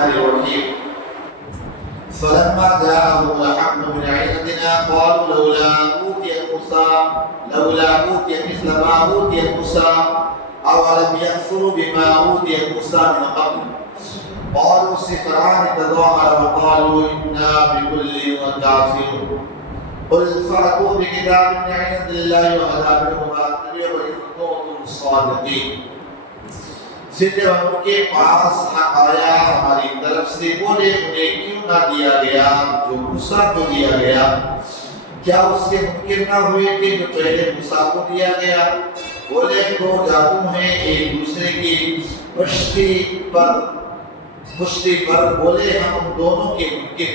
الرحمن الرحيم فلما جاءهم الحق من عندنا قالوا لولا أوتي مثل ما أوتي موسى أولم يكفروا بما أوتي موسى من قبل قالوا سحران تظاهرا وقالوا إنا بكل كافرون قل فأتوا بكتاب من عند الله وهدى منهما أتبعه إن كنتم صادقين. پھر جب ان کے پاس حق آیا ہماری طرف سے بولے انہیں کیوں نہ دیا گیا جو موسیٰ کو دیا گیا؟ کیا اس کے منکر نہ ہوئے کہ جو پہلے موسیٰ کو دیا گیا؟ بولے دو جادو ہیں ایک دوسرے کی پشتی پر بولے ہم ان دونوں کے منکر.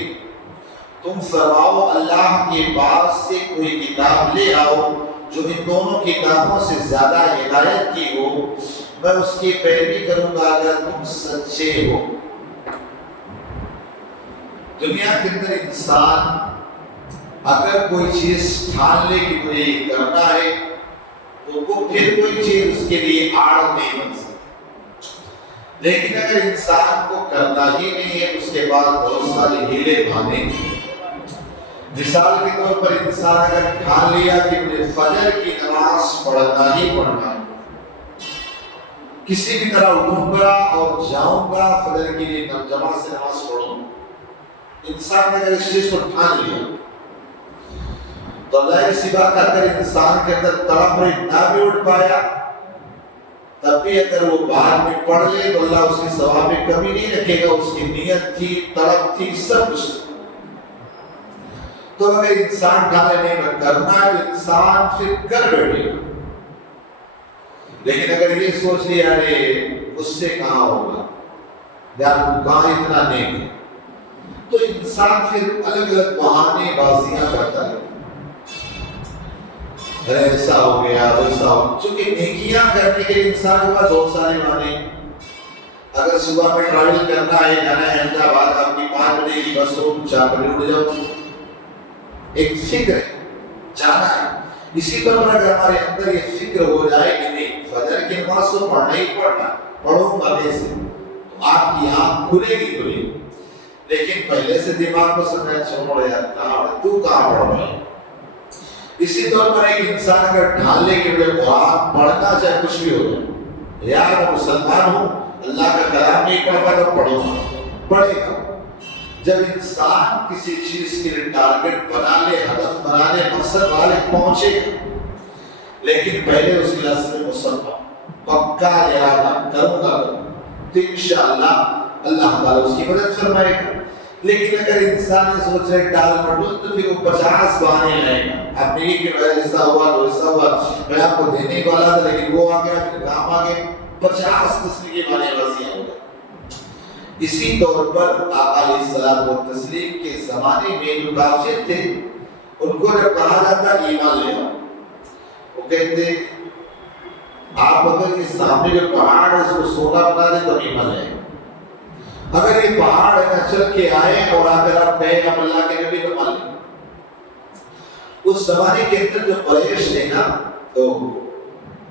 تم فرماؤ اللہ کے پاس سے کوئی کتاب لے آؤ جو ان دونوں کتابوں سے زیادہ ہدایت کی ہو، میں اس کی پیروی کروں گا اگر تم سچے ہو. دنیا کے اندر انسان اگر کوئی چیز ٹھان لے کہ مجھے یہ کرنا ہے تو وہ پھر کوئی چیز اس کے لیے آڑ نہیں بن سکتی. لیکن اگر انسان کو کرنا ہی نہیں ہے اس کے بعد بہت سارے ہیلے بہانے. مثال کے طور پر انسان اگر ٹھان لیا کہ مجھے فجر کی نماز پڑھنا ہی پڑھنا ہے، کسی بھی طرح اٹھوں گا اور جاؤں گا فجر کے لیے جماعت سے نماز پڑھوں. انسان نے اگر اس چیز کو ٹھان لیا تو اللہ اسی بات اگر انسان کے اندر تڑپ نہ بھی اٹھ پایا تب بھی اگر وہ بعد میں پڑھ لے تو اللہ اس کی ثواب میں کمی نہیں رکھے گا. اس کی نیت تھی، طلب تھی، سب کچھ. تو اگر انسان ٹھانے نہیں میں کرنا ہے تو انسان پھر کر بیٹھے گا. لیکن اگر یہ سوچ لیا ارے اس سے کہاں ہوگا یار تو کہاں اتنا نیک ہے، تو انسان پھر الگ الگ بہانے بازیاں کرتا ہے. ایسا ہو گیا ویسا ہو. چونکہ نیکیاں کرنے کے لیے انسان کے پاس بہت سارے بہانے. اگر صبح میں ٹریول کرنا ہے، جانا ہے احمد آباد، آپ کی 5 بجے کی بس ہو، 4 بجے اٹھ جاؤ، ایک فکر ہے جانا ہے. اسی طرح اگر ہمارے اندر یہ فکر ہو جائے کہ نہیں فجر کی نماز تو پڑھنا ہی پڑھنا، پڑھوں مزے سے، تو آپ کی آنکھ کھلے گی. لیکن پہلے سے دماغ کو سمجھا چھوڑ یار تو کہاں پڑھ رہا ہے. اسی طور پر ایک انسان اگر ڈھال لے کے قرآن پڑھنا چاہے کچھ بھی ہو جائے، یار میں مسلمان ہوں اللہ کا کلام نہیں پڑھ پا تو پڑھوں گا، پڑھے گا. جب انسان کسی چیز کے لیے ٹارگٹ بنا لے، ہدف بنا لے، مقصد والے پہنچے، لیکن پہلے اس کے لفظ میں مسلمان پکا ارادہ کروں گا تو انشاءاللہ اللہ تعالیٰ اس کی مدد فرمائے گا. لیکن اگر انسان نے سوچ رہے ٹال مٹول تو پھر وہ 50 بہانے لائے گا. اب نہیں کہ ایسا ہوا تو ایسا ہوا، میں آپ کو دینے والا تھا لیکن وہ آ گیا، پھر کام آ گئے، 50 قسم کی بہانے بازیاں ہو گئی. اسی طور پر آقا علیہ السلام و تسلیم کے زمانے میں جو کافر تھے ان کو جب کہا جاتا ایمان لے آؤ، وہ کہتے آپ اگر یہ سامنے جو پہاڑ ہے اس کو سونا بنا دیں تو ایمان لے آئے. اگر یہ پہاڑ ہے چل کے آئے اور اگر آپ کہیں ہم اللہ کے نبی تو مان لیں. اس زمانے کے اندر جو قریش تھے نا تو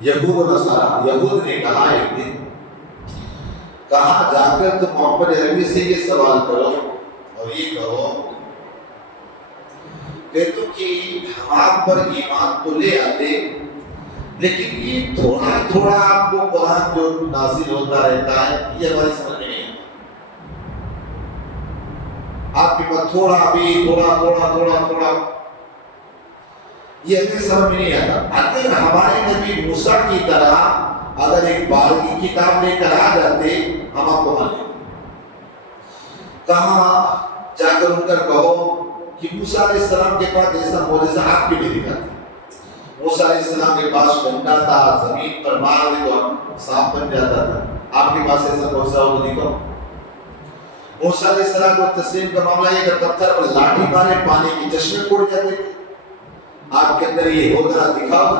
یہود و نصارہ، یہود نے کہا ایک دن کہاں جا کر تم محمد عربی سے یہ سوال کرو اور یہ کہو کہ تم کہ ہم آپ پر ایمان تو لے آتے لیکن یہ تھوڑا تھوڑا آپ کو قرآن جو نازل ہوتا رہتا ہے یہ ہماری سمجھ میں نہیں ہے. آپ کے پاس تھوڑا بھی تھوڑا یہ ہمیں سمجھ میں نہیں آتا. اگر ہمارے نبی موسیٰ کی طرح اگر ایک بار کی کتاب لے کر آ جاتے ہم آپ کو مان لیں. کہاں جا کر ان کر کہو کہ موسیٰ علیہ السلام کے پاس ایسا معجزہ آپ کے لیے دکھاتے. موسیٰ علیہ السلام کے پاس ڈنڈا تھا، زمین پر مار دے تو صاف بن جاتا تھا، آپ کے پاس ایسا معجزہ ہو تو دکھاؤ. موسیٰ علیہ السلام کو تسلیم کا معاملہ یہ کہ پتھر پر لاٹھی مارے پانی کی چشمے پھوڑ جاتے تھے، آپ کے اندر یہ ہو ذرا دکھاؤ.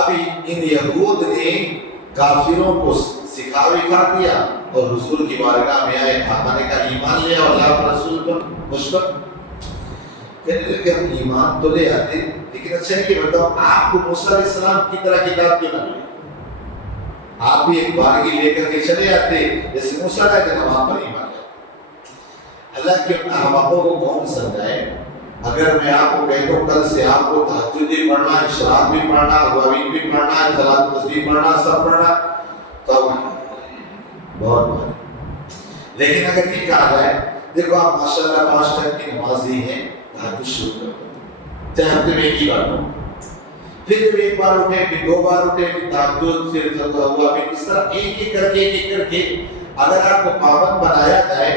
ابھی ان یہود نے کافروں کو سکھا دیا اور رسول کی بارگاہ میں آئے، آپ نے کہا ایمان لے آؤ اللہ پر رسول پر مشفق. کہنے لگے ہم ایمان تو لے آتے لیکن اچھا یہ بتاؤ آپ کو موسیٰ علیہ السلام کی طرح کتاب کیوں نہ ملی؟ آپ بھی ایک بارگی لے کر کے چلے آتے جیسے موسیٰ علیہ السلام آپ پر ایمان لایا۔ اللہ کے اپنا ہم آپوں کو کون سمجھائے؟ اگر میں آپ کو کہتا ہوں کل سے آپ کو تہجد بھی پڑھنا ہے، اشراق بھی پڑھنا ہے، اوابین بھی پڑھنا ہے، صلاۃ تسبیح پڑھنا ہے، سب پڑھنا تو بہت بہت، لیکن اگر یہ کہا جائے دیکھو آپ ماشاءاللہ 5 ٹائم کی نمازی ہیں، تہجد شروع کر دو، چاہے ہفتے میں ایک ہی بار ہو، پھر جب ایک بار اٹھے پھر 2 بار اٹھے پھر تہجد پھر ہوا پھر اس طرح ایک ایک کر کے اگر آپ کو پابند بنایا جائے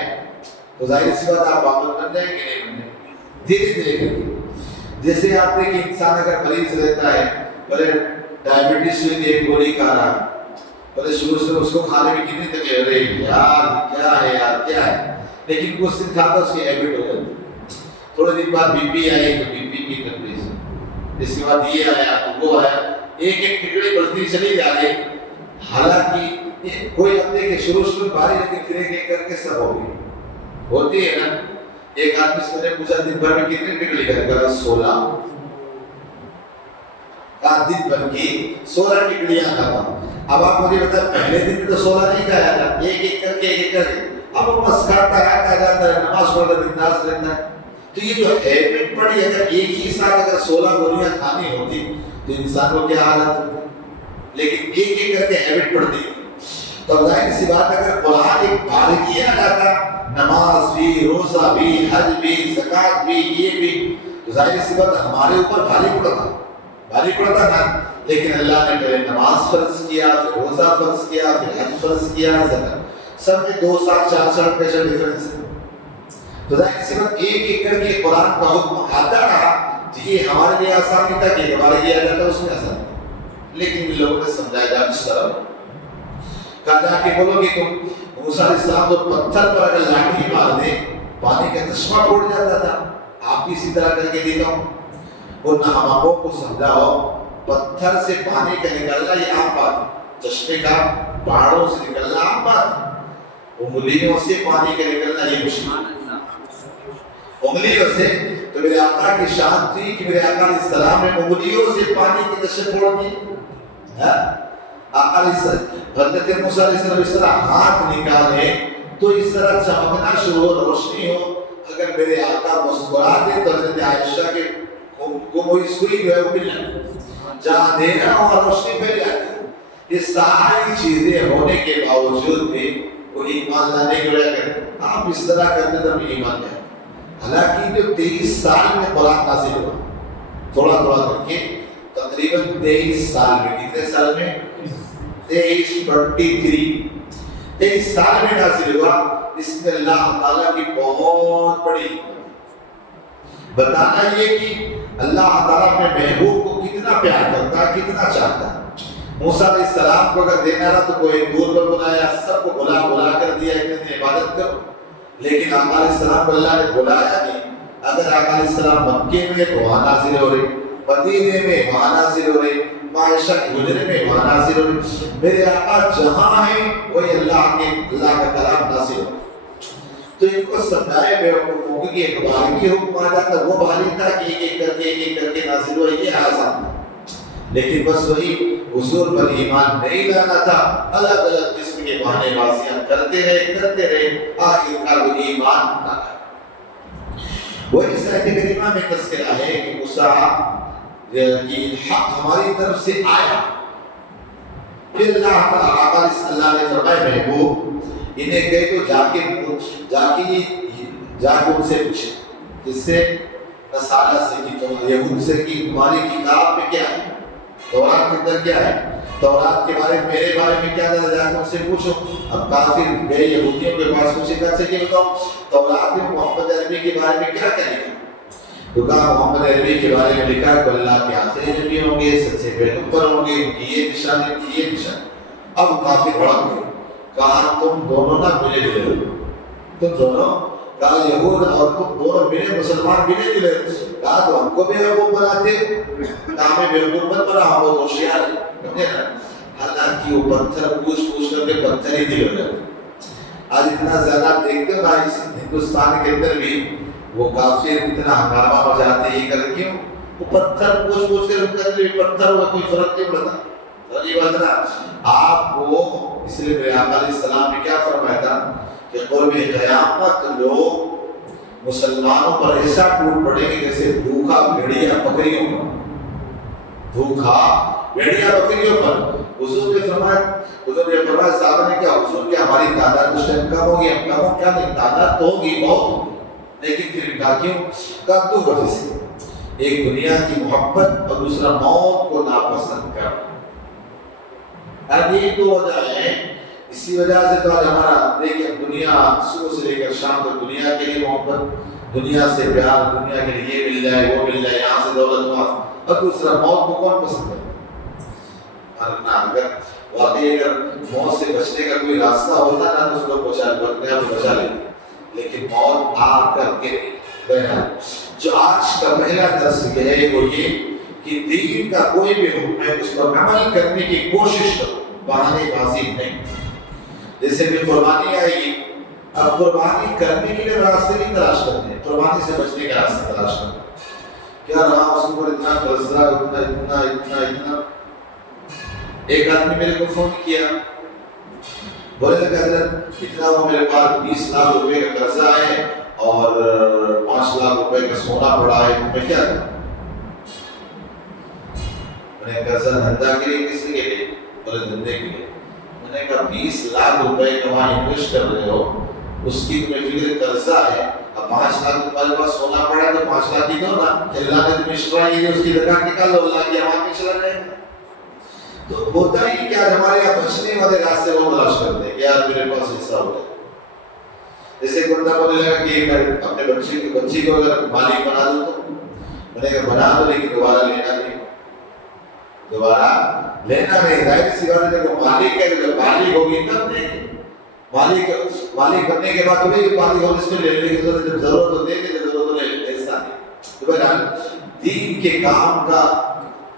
تو ظاہر سی بات آپ پابند بن جائیں گے، نہیں بن جائیں گے، دھیرے دھیرے کر کے۔ جیسے آپ نے کہ انسان اگر مریض رہتا ہے، بولے ڈائبٹیز ہوئی تھی ایک گولی کھا رہا، بولے شروع سے اس کو کھانے میں کتنی تکلیف رہی یار کیا ہے، لیکن کچھ دن کھاتا اس کی ہیبٹ ہو جاتی، تھوڑے دن بعد بی پی آئی تو بی پی کی تکلیف، اس کے بعد یہ آیا تو وہ آیا، ایک ایک ٹکڑی بڑھتی چلی جا رہی، حالانکہ کوئی ہفتے کے شروع بھاری لیکن پھر ایک کر کے سب ہو گئی ہوتی ہے نا۔ ایک آدمی سے نے پوچھا دن بھر میں کتنی ٹکڑی کرے؟ 16 دن بھر کی 16 ٹکڑیاں کھاتا۔ اب آپ مجھے بتائیں پہلے دن میں تو 16 نہیں کھایا تھا، ایک کر کے اب وہ بس کھاتا جاتا ہے، نماز پڑھتا ہے، بنداس رہتا ہے۔ تو یہ جو ہیبٹ پڑی، اگر ایک ہی ساتھ اگر 16 گولیاں کھانی ہوتی تو انسان کو کیا حالت ہوتی، لیکن ایک کر کے ہیبٹ پڑتی۔ تو ظاہر سی بات اگر قرآن ایک بارگی لاتا، نماز بھی، روزہ بھی، حج بھی، زکوٰۃ بھی، یہ بھی، تو ظاہر سی بات ہمارے اوپر بھاری پڑتا نا، لیکن اللہ نے پہلے نماز فرض کیا، پھر روزہ فرض کیا، پھر حج فرض کیا، زکوٰۃ، سب میں 2 سال 4 سال پیسہ ڈیفرنس ہے۔ تو ظاہر سی بات ایک کر کے قرآن کا حکم آتا رہا، تو یہ ہمارے لیے آسانی تھا کہ ہمارے لیے آ جاتا اس میں آسانی تھا، لیکن ان لوگوں نے سمجھایا جا اس طرح کہا جا کے بولو کہ تم موسیٰ علیہ السلام تو پتھر پر اگر لاٹھی مار دیں پانی کا چشمہ ٹوٹ جاتا تھا، آپ بھی اسی طرح کر کے دیتا ہوں۔ وہ ناموں کو سمجھاؤ پتھر سے پانی کا نکلنا یہ عام بات ہے، چشمے کا پہاڑوں سے نکلنا عام بات ہے، انگلیوں سے پانی کا نکلنا یہ مشکل، انگلیوں سے تو میرے آقا کی شان تھی کہ میرے آقا علیہ السلام نے انگلیوں سے پانی کے چشمے توڑ دیے۔ آقا علیہ السلام حضرت موسیٰ علیہ السلام اس طرح ہاتھ نکالے تو اس طرح چمکنا شروع ہو، روشنی ہو، اگر میرے آقا مسکرا دے تو حضرت عائشہ کے کو کوئی سوئی جو ہے وہ مل جاتی، جہاں دینا اور روشنی پھیل جاتی۔ یہ ساری چیزیں ہونے کے باوجود بھی وہ ایمان لانے کے وجہ کرتے آپ اس طرح کرتے تو ایمان لائے۔ حالانکہ جو 23 سال میں قرآن نازل ہوا، تھوڑا کر کے تقریباً 23 سال میں، کتنے سال میں؟ 23 سال میں نازل ہوا۔ اس میں اللہ تعالیٰ کی بہت بڑی بتانا یہ کہ اللہ تعالیٰ اپنے محبوب کو کتنا پیار کرتا ہے، کتنا چاہتا ہے۔ موسیٰ علیہ السلام کو اگر دینا رہا تو کوئی دور پر بلایا، سب کو بلا کر دیا اتنے عبادت کرو، لیکن آقا علیہ السلام کو اللہ نے بلایا نہیں۔ اگر آقا علیہ السلام مکے میں تو وہاں نازل ہو رہی، مدینے میں وہاں نازل ہو رہی، عائشہ کے حجرے میں وہاں نازل ہو رہی، میرے آقا جہاں ہیں وہی اللہ کا کلام نازل ہو۔ تو ان کو سمجھائے بیوقوفوں کی ایک بارگی حکم آ جاتا، وہ بارگی تھا کہ ایک کر کے نازل ہوا، یہ آسان تھا، لیکن بس وہی حضور پر ایمان نہیں لانا تھا، الگ قسم کے بہانے بازیاں کرتے رہے، آخر کار وہ ایمان نہ لایا۔ وہی اس آیت کریمہ میں تذکرہ ہے کہ موسیٰ کی حق ہماری طرف سے آیا، پھر اللہ نے فرمایا محبوب انہیں کہے تو جا کے ان سے پوچھے، جس سے نصارہ سے کہ یہود سے کہ تمہاری کتاب میں کیا ہے، تورات کے اندر کیا ہے، تورات کے بارے میں میرے بارے میں کیا ہے، جا کے ان سے پوچھو۔ اب کافر گئے یہودیوں کے پاس پوچھے کر سے کہ بتاؤ تورات میں محمد عربی کے بارے میں کیا لکھا؟ تو کہا محمد عربی کے بارے میں لکھا کہ اللہ کے آخری نبی ہوں گے، سچے پیغمبر ہوں گے، ان کی یہ نشانی کی یہ نشانی۔ اب کافر بڑا ہوئے، کہا تم دونوں نہ ملے جلے ہو، تم دونوں، کہا یہود اور تم دونوں ملے مسلمان ملے جلے، کہا تو ہم کو بیوقوف بناتے، کہا ہمیں بیوقوف مت بنا، ہم وہ ہوشیار ہیں۔ حالانکہ وہ پتھر پوچھ کر کے پتھر ہی دل ہو جاتے۔ آج اتنا زیادہ دیکھتے ہیں بھائی ہندوستان کے اندر بھی وہ کافر اتنا ہنگامہ مچاتے ہیں، کیوں وہ پتھر پوچھ کر ان کا پتھر ہوا، کوئی فرق نہیں پڑتا۔ یہ بات نا آپ کو اس لیے میرے آقا علیہ السلام نے کیا فرمایا تھا کہ قرب قیامت لوگ مسلمانوں پر ایسا ٹوٹ پڑیں گے جیسے بھوکھا بھیڑیا بکریوں پر، بھوکھا بھیڑیا بکریوں پر۔ حضور نے فرمایا صاحب نے کیا حضور کیا ہماری تعداد اس ٹائم کم ہوگی؟ ہم کم ہو کیا نہیں، تعداد تو ہوگی بہت ہوگی، لیکن پھر کیا کیوں؟ کب دو وجہ سے، ایک دنیا کی محبت اور دوسرا موت کو ناپسند کرنا، یہ دو وجہ ہیں۔ اسی وجہ سے تو آج ہمارا دیکھیں دنیا صبح سے لے کر شام تک دنیا کے لیے محبت، دنیا سے پیار، دنیا کے لیے یہ مل جائے وہ مل جائے، یہاں سے دولت وہاں، اور دوسرا موت کو کون پسند ہے؟ اگر واقعی اگر موت سے بچنے کا کوئی راستہ ہوتا نا تو اس کو بچا لیتے، لیکن موت آ کر کے جو آج کا پہلا درس یہ ہے وہ یہ کہ دین کا کوئی بھی حکم ہے اس پر عمل کرنے کی کوشش کرو، بہانے بازی نہیں۔ جیسے کہ قربانی آئے گی، اب قربانی کرنے کے لیے راستے نہیں تلاش کرتے ہیں، قربانی سے بچنے کا راستہ تلاش کرتے ہیں۔ کیا رہا اس کو اتنا قرضہ اتنا ایک آدمی میرے کو فون کیا، بولے لگا حضرت اتنا وہ میرے پاس 20 لاکھ روپے کا قرضہ ہے اور 5 لاکھ روپے کا سونا پڑا ہے، میں کیا کروں؟ میں نے قرضہ دھندا کے لیے کس کے لیے؟ بولے دھندے کے لیے۔ میں نے کہا 20 لاکھ روپے کا وہاں انویسٹ کر رہے ہو، اس کی تمہیں فکر قرضہ ہے، اب 5 لاکھ تمہارے پاس سونا پڑا ہے تو 5 لاکھ ہی دو نا، اللہ نے تمہیں شکرا یہ اس کی زکات نکال لو، اللہ کی امانت میں چلا جائے گا۔ تو ہوتا ہی کیا ہمارے یہاں بچنے والے راستے وہ تلاش کرتے ہیں کہ یار میرے پاس حصہ ہوتا ہے۔ جیسے ایک بندہ بولنے لگا کہ میں اپنے بچی کو اگر مالک بنا دوں تو میں نے کہا بنا دو لیکن دوبارہ لینا نہیں، ظاہر سی بات ہے جب مالک ہے جب مالک ہوگی تب نہیں، مالک بننے کے بعد تمہیں یہ مالک ہونے سے لینے کی ضرورت جب ضرورت ہوتی ہے کہ جب ضرورت ہو ایسا نہیں۔ تو بہرحال دین کے کام کا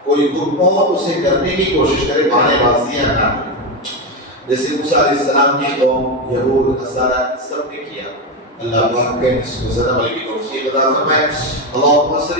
کوئی حکم ہو اسے کرنے کی کوشش کرے، بہانے بازیاں نہ کرے، جیسے موسیٰ علیہ السلام کی قوم یہود نصارہ سب نے کیا۔ اللہ پاک کے اس کو زیادہ عمل کی توفیق عطا فرمائے۔ اللہم صلی